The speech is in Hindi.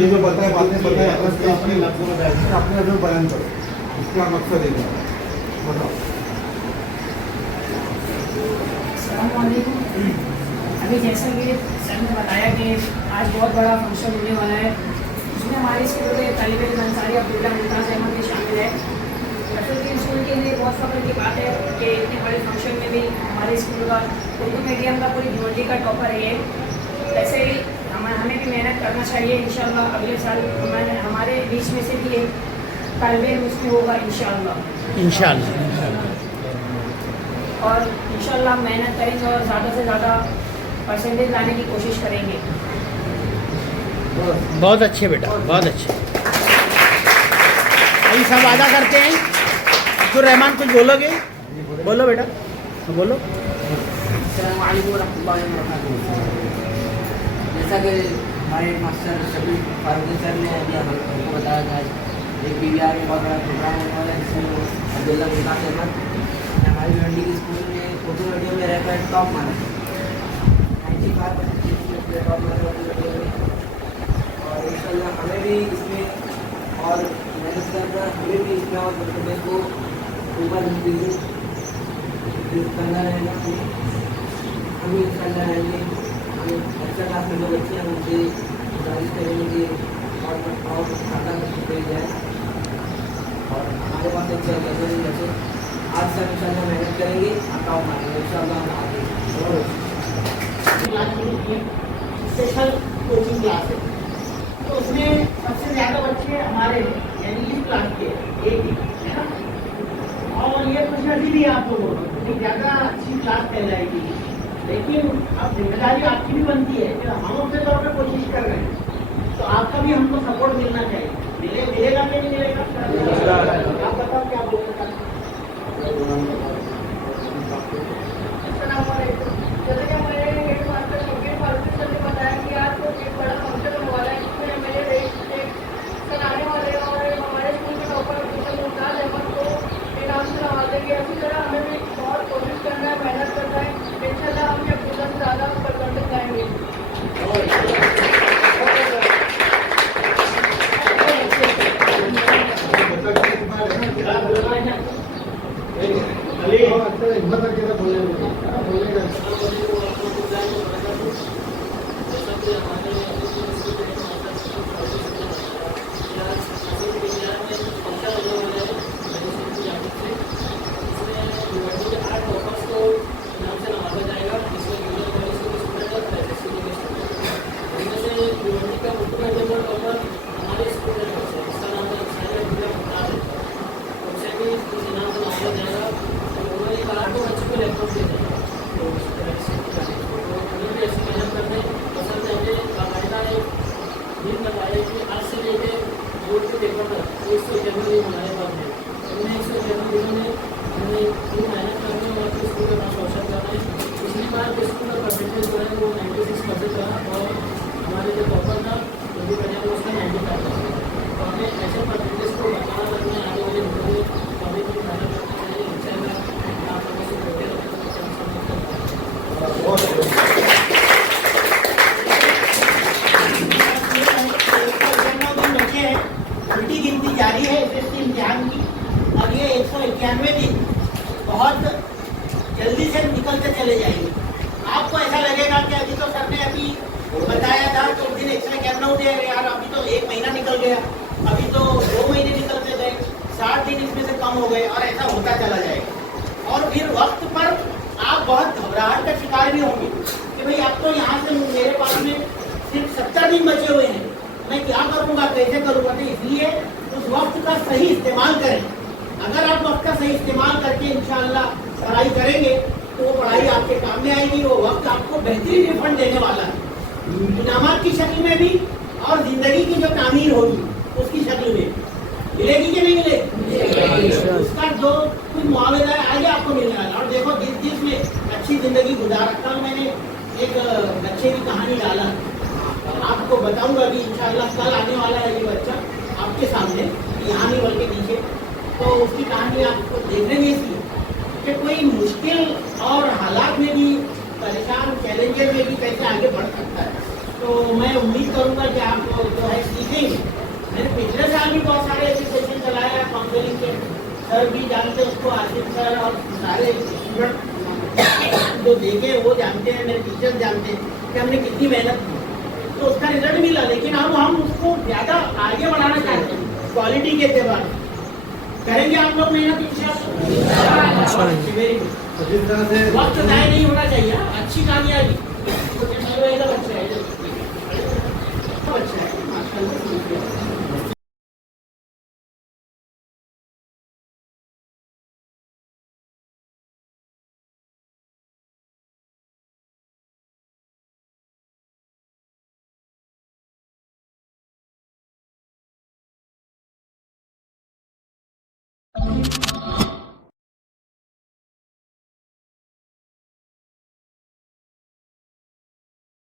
मुझे जो बताया बातें बताया अपने जो बयान करो, इसका मकसद है बताओ। अभी जैसा कि सर ने बताया कि आज बहुत बड़ा फंक्शन होने वाला है, उसमें हमारे स्कूल के तालिब इल्म अंसारी अब्दुल्ला मुमताज़ अहमद भी शामिल है। रसूल स्कूल के लिए बहुत फ़ख्र की बात है कि इतने बड़े फंक्शन में भी हमारे स्कूल का उर्दू मीडियम का पूरी भिवंडी का टॉपर है ये। ऐसे ही हमें भी मेहनत करना चाहिए। इंशाअल्लाह अगले साल हमारे बीच में से भी एक तालिब इल्म उसमें होगा इंशाअल्लाह। और इंशाअल्लाह मेहनत करेंगे और ज़्यादा से ज़्यादा परसेंटेज लाने की कोशिश करेंगे। बहुत अच्छे बेटा, बहुत अच्छे। यही सब वादा करते हैं। अब्दुल रहमान कुछ बोलोगे? बोलो बेटा, बोलो। अस्सलाम वालेकुम रहमतुल्लाहि व बरकातुहू। जैसा कि हमारे मास्टर शबीर फारूकी सर ने अभी हमको बताया था, एक PVR में बहुत बड़ा प्रोग्राम होने वाला है जिसमें अब्दुल्ला मुमताज़ अहमद हमारी भिवंडी के स्कूल में उर्दू मीडियम में रहकर टॉप मारा 95% टॉप मारा उर्दू मीडियम में। और इंशाल्लाह हमें भी इसमें और मेहनत करना, हमें भी इसमें और बच्चों को ऊपर करना रहेगा। हम इंशाल्लाह रहेंगे, हम अच्छा क्लास में जो बच्चे हैं उनसे गुजारिश करेंगे कि और खाता दे जाए और हमारे पास अच्छे जैसे बच्चे आज से इंशाल्लाह मेहनत करेंगे, अकाउंट मारेंगे इंशाल्लाह हम आगे। स्पेशल कोचिंग क्लास है, तो उसमें सबसे ज़्यादा बच्चे हमारे यानी इस क्लास के एक ही है ना। और ये खुश नसीबी है आप लोगों को, ज़्यादा अच्छी क्लास कहलाएगी, लेकिन अब जिम्मेदारी आपकी भी बनती है कि हम अपने तौर पर कोशिश कर रहे हैं, तो आपका भी हमको सपोर्ट मिलना चाहिए। मिलेगा कि नहीं मिलेगा? आप बताओ क्या बोलना चाहते हैं? जैसे कि हमारे head master Shabbir Farooqui sir ने बताया कि आज तो एक बड़ा फंक्शन होने वाला है जिसमें मेरे सर आने वाले और हमारे स्कूल के टॉपर मुमताज़ अहमद को इनाम से नवाजेंगे। इसी तरह हमें भी बहुत कोशिश करना है, मेहनत करना है। इंशाल्लाह हम जब बुलंद ज़्यादा परसेंटेज लाएंगे। जारी है SSC इम्तिहान की, और ये 191 दिन बहुत जल्दी से निकलते चले जाएंगे। आपको ऐसा लगेगा कि अभी तो सर ने अभी बताया था तो उस दिन एक्स्ट्रा कैमरा उठे यार, अभी तो 1 महीना निकल गया, अभी तो 2 महीने निकलते गए, 60 दिन इसमें से कम हो गए, और ऐसा होता चला जाएगा। और फिर वक्त पर आप बहुत घबराहट का शिकार भी होंगे कि भाई अब तो यहाँ से मेरे पास में सिर्फ 70 दिन बचे हुए हैं, मैं क्या करूँगा, कैसे करूँगा। तो इसलिए उस वक्त का सही इस्तेमाल करें। अगर आप वक्त का सही इस्तेमाल करके इंशाअल्लाह पढ़ाई करेंगे तो वो पढ़ाई आपके काम में आएगी। वो वक्त आपको बेहतरीन रिफंड देने वाला है, इनामात की शक्ल में भी और जिंदगी की जो तामीर होगी उसकी शक्ल में मिलेगी कि नहीं मिलेगी। उसका जो कुछ मुआवजा है आगे आपको मिलने वाला। और देखो जिस में अच्छी जिंदगी गुजार रखा हूँ, मैंने एक बच्चे की कहानी डाला, आपको बताऊंगा अभी इंशाअल्लाह। कल आने वाला है ये बच्चा आपके सामने, यहाँ नहीं बल्कि नीचे, तो उसकी कहानी आपको देखने में इसलिए कि कोई मुश्किल और हालात में भी परेशान, चैलेंजेस में भी कैसे आगे बढ़ सकता है। तो मैं उम्मीद करूंगा कि आप जो है सीखें सर भी जानते उसको, आसिफ सर और सारे स्टूडेंट जो देखे वो जानते हैं, मेरे टीचर जानते हैं कि हमने कितनी मेहनत की, तो उसका रिजल्ट मिला। लेकिन अब हम उसको ज़्यादा आगे बढ़ाना चाहते हैं क्वालिटी के एतबार से। करेंगे आप लोग मेहनत इंशाअल्लाह। Very good. तो जिस तरह से वक्त ज़ाया नहीं होना चाहिए। अच्छी कामयाबी एकदम अच्छा है, अच्छा है माशाल्लाह।